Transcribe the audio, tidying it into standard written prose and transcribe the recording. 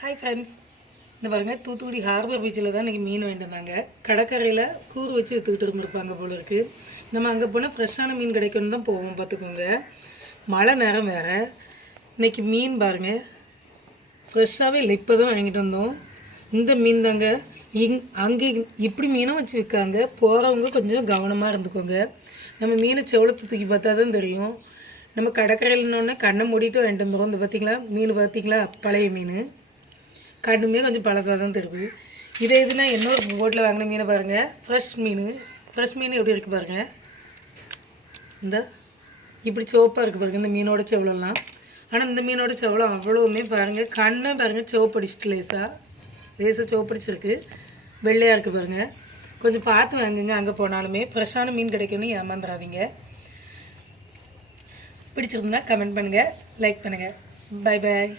Hi friends, இந்த பாருங்கள், Thoothukudi harbour பீச்சில் தான் இன்றைக்கி மீன் வாங்கிட்டு வந்தாங்க. கடற்கரையில் கூறு வச்சு விற்றுக்கிட்டு இருந்திருப்பாங்க போல இருக்குது. நம்ம அங்கே போனால் ஃப்ரெஷ்ஷான மீன் கிடைக்கும்னு தான் போவோம். பார்த்துக்கோங்க, மழை நேரம் வேறு. இன்றைக்கி மீன் பாருங்கள், ஃப்ரெஷ்ஷாகவே இல்லை. இப்போ தான் வாங்கிட்டு வந்தோம். இந்த மீன் தாங்க. அங்கே இப்படி மீனும் வச்சு விற்காங்க. போகிறவங்க கொஞ்சம் கவனமாக இருந்துக்கோங்க. நம்ம மீனை செவலத்தை தூக்கி பார்த்தா தான் தெரியும். நம்ம கடற்கரையில்னோடனே கண்ணை மூடிட்டு வாங்கிட்டு வந்துடுவோம். இந்த பார்த்திங்களா மீன், பார்த்திங்களா பழைய மீன், கண்ணுமே கொஞ்சம் பழசாக தான் தெரியுது. இதுனா இன்னொரு போட்டில் வாங்கின மீனை பாருங்கள். ஃப்ரெஷ் மீன் எப்படி இருக்குது பாருங்கள். இந்த இப்படி சிவப்பாக இருக்குது பாருங்கள் இந்த மீனோட செவலெல்லாம். ஆனால் இந்த மீனோட செவலம் அவ்வளோவுமே பாருங்கள், கண்ணை பாருங்கள் சிவப்படிச்சிட்டு லேசாக சிவப்படிச்சிருக்கு. வெள்ளையாக இருக்குது பாருங்கள். கொஞ்சம் பார்த்து வாங்குங்க. அங்கே போனாலுமே ஃப்ரெஷ்ஷான மீன் கிடைக்கும்னு ஏமாந்துடாதீங்க. பிடிச்சிருந்தா கமெண்ட் பண்ணுங்கள், லைக் பண்ணுங்கள். Bye bye.